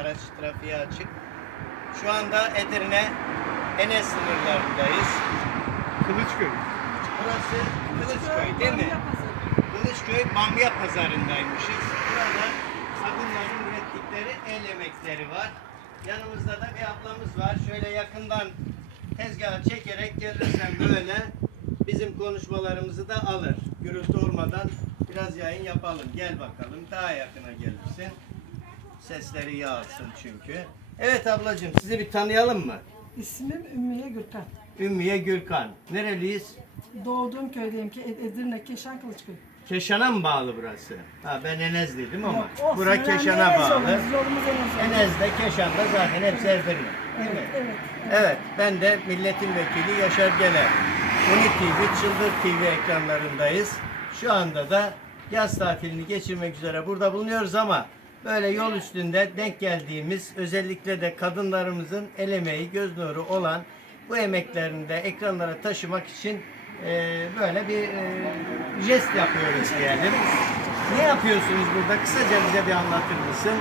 araç trafiğe açık. Şu anda Edirne Enes sınırlarındayız. Kılıçköy. Burası Kılıçköy değil mi? Kılıçköy Bamya Pazarı'ndaymışız. Burada kadınların ürettikleri el emekleri var. Yanımızda da bir ablamız var. Şöyle yakından tezgahı çekerek gelirsen böyle bizim konuşmalarımızı da alır. Gürültü olmadan biraz yayın yapalım. Gel bakalım daha yakına gelirsin. Sesleri yağsın çünkü. Evet ablacığım sizi bir tanıyalım mı? İsmim Ümmiye Gürkan. Ümmüye Gürkan. Nereliyiz? Doğduğum köydeyim ki Ed- Edirne Keşan Kılıçköy. Keşan'a mı bağlı burası? Ha ben Enezliydim ama. Yok, olsun. Bura Önemli Keşan'a bağlı. Yolumuz. Enez'de Keşan'da zaten hepsi Edirne. Değil mi? Evet, evet. Evet, ben de milletin vekili Yaşar Geler. Uni TV, Çıldır TV ekranlarındayız. Şu anda da yaz tatilini geçirmek üzere burada bulunuyoruz ama böyle yol üstünde denk geldiğimiz özellikle de kadınlarımızın el emeği, göz nuru olan bu emeklerini de ekranlara taşımak için e, böyle bir e, jest yapıyoruz diyelim. Ne yapıyorsunuz burada? Kısaca bize bir anlatır mısın?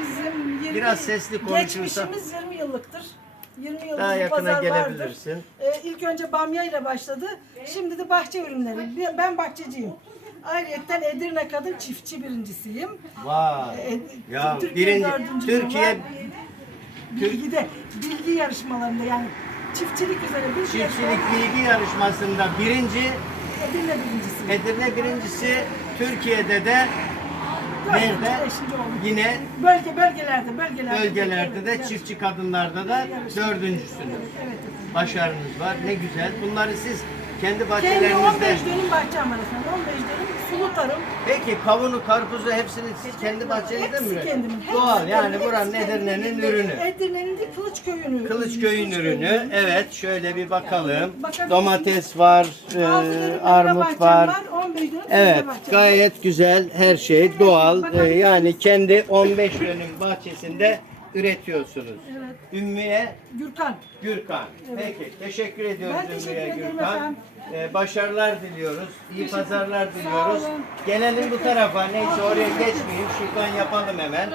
Bizim 20, Biraz sesli konuşursan. Geçmişimiz 20 yıllıktır. 20 yıllık Daha yakına pazar vardır. gelebilirsin. Ee, ilk önce bamya ile başladı. Şimdi de bahçe ürünleri. Ben bahçeciyim. Ayrıca Edirne Kadın Çiftçi birincisiyim. Vay. Ee, Ya Türkiye birinci Türkiye bilgide, bilgi yarışmalarında yani çiftçilik üzere bir çiftçilik bilgi yarışmasında birinci, Edirne birincisiyim. Edirne birincisi, Türkiye'de de nerede? Yine Bölge bölgelerde bölgelerde bölgelerde de Evet, çiftçi kadınlarda da dördüncüsünüz. Evet, evet efendim. Başarınız var. Ne güzel. Bunları siz kendi Kendi bahçelerinizde 15 dönüm bahçem var efendim. 15 dönüm sulu tarım. Peki kavunu, karpuzu hepsini siz kendi bahçenizde mi Hepsi kendimin. hepsi Doğal yani kendimin, buranın hepsi Edirne'nin kendimin. ürünü. Edirne'nin de Kılıçköy'ün ürünü. Kılıçköy'ün ürünü. Evet şöyle bir bakalım. Bakabilirsiniz. Domates var, e, Altı dönüm meyve armut var. 15 dönüm Evet, bahçem var. gayet güzel her şey doğal. Ee, yani kendi 15 dönüm bahçesinde üretiyorsunuz. Evet. Ümmüye Gürkan. Gürkan. Peki, teşekkür ediyoruz Ben teşekkür Ümmüye ederim Gürkan. efendim. Ee, başarılar diliyoruz. İyi Teşekkür- pazarlar Sağ diliyoruz. olun. Gelelim bu tarafa. Neyse oraya geçmeyeyim. Şuradan yapalım hemen.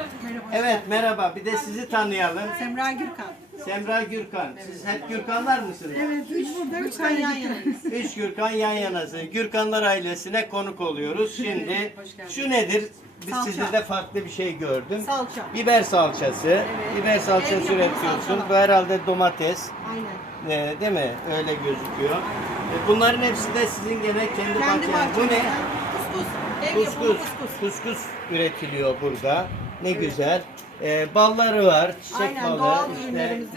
Evet, merhaba. Bir de sizi tanıyalım. Semra Gürkan. Semra Gürkan. Siz hep Gürkanlar mısınız? Evet, üç burada, üç Gürkan tane yan Gürkan. yanayız. Üç Gürkan yan yanası. Gürkanlar ailesine konuk oluyoruz. Şimdi şu nedir? Biz Salça. sizde de farklı bir şey gördüm. Salça. Biber salçası. Biber salçası yapımı üretiyorsun. salçalar. Bu herhalde domates. Aynen. Ee, değil mi? Öyle gözüküyor. Ee, bunların hepsi de sizin gene kendi, Kendi bahçeniz. Bu ne? bahçemizden. Kuskus. Ev yapımı Kuskus. kuskus. Kuskus üretiliyor burada. Ne güzel. Ee, balları var, çiçek Aynen, balı, doğal işte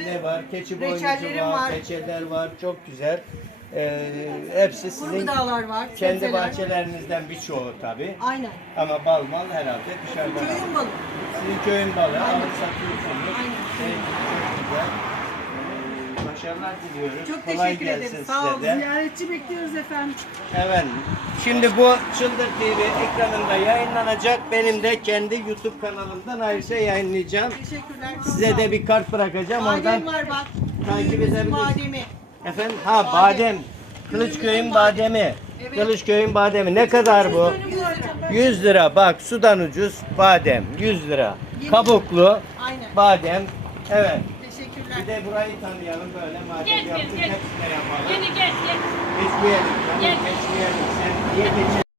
ne var, keçi boynuzu var, var. reçeller var, çok güzel. Ee, hepsi sizin var. kendi sebzeler. bahçelerinizden birçoğu tabi. Aynen. Ama bal mal herhalde dışarıdan. Köyün balı. Sizin köyün balı Aynen. alıp satıyorsunuz. Aynen. Peki, çok güzel. Başarılar diliyoruz. Çok Kolay teşekkür gelsin ederim. Sağ olun. de. Ziyaretçi bekliyoruz efendim. Efendim, şimdi bu Çıldır TV ekranında yayınlanacak. Benim de kendi YouTube kanalımdan ayrıca yayınlayacağım. Teşekkürler. Size de bir kart bırakacağım. Badem Oradan var bak. takip edebilirsiniz. Bademi. efendim ha badem. Badem. Kılıçköy'ün bademi. Evet. Kılıçköy'ün bademi. Ne kadar bu? Dönüm bu hocam. Ben 100 lira. Bak sudan ucuz badem. 100 lira. Kabuklu badem. Evet. Bir de burayı tanıyalım böyle madem Gel, gel, yaptık gel. hepsine yapalım. Yeni geç gel. Geçmeyelim. Gel. Geçmeyelim. Sen niye geçelim?